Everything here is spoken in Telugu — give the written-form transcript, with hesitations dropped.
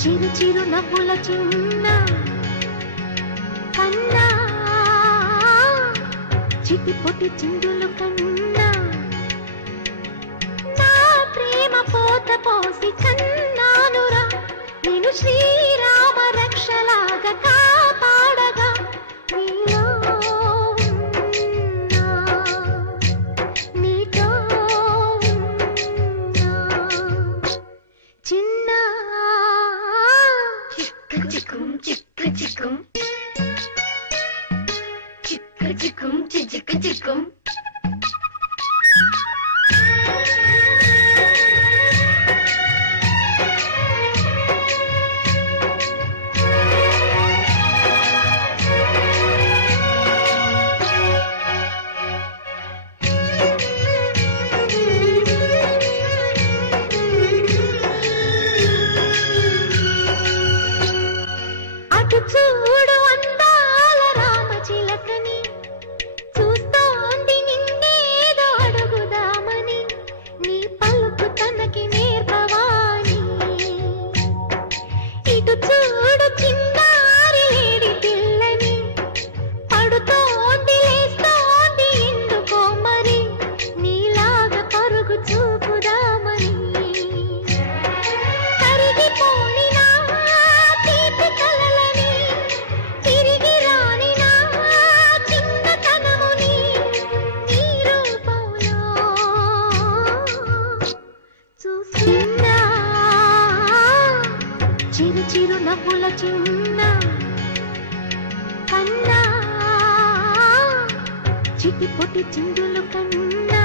చిరు చిరు నవ్వుల చిన్న కన్నా చిటి పొటి చిందులు కన్నా నా ప్రేమ పోత పోసి కన్నానురా నేను శ్రీరామ రక్షలాగా కాపాడగా నీలో ఉన్నా, నీతో ఉన్నా. చిన్న చిక్కు చిక్కుం చిక్కు చిక్కుం చిక్కు చిక్కుం చిక్కు చిక్కుం అటు చూడు అందాల రామచిలకని చూస్తోంది నిన్నేదో అడుగుదామని నీ పలుకు తనకి నేర్పవాని ఇటు చూడు చిన్నారి లేడి పిల్లని పడుతోంది లేస్తోంది ఎందుకో మరి నీలాగా పరుగు చూపుదామని కరిగిపోని నా తీపి కలలని తిరిగి రాని నా చిన్నతనముని నీ రూపంలో చూస్తున్నా చిరు చిరు నవ్వుల చిన్న కన్నా చిటి పొటి చిందులు కన్నా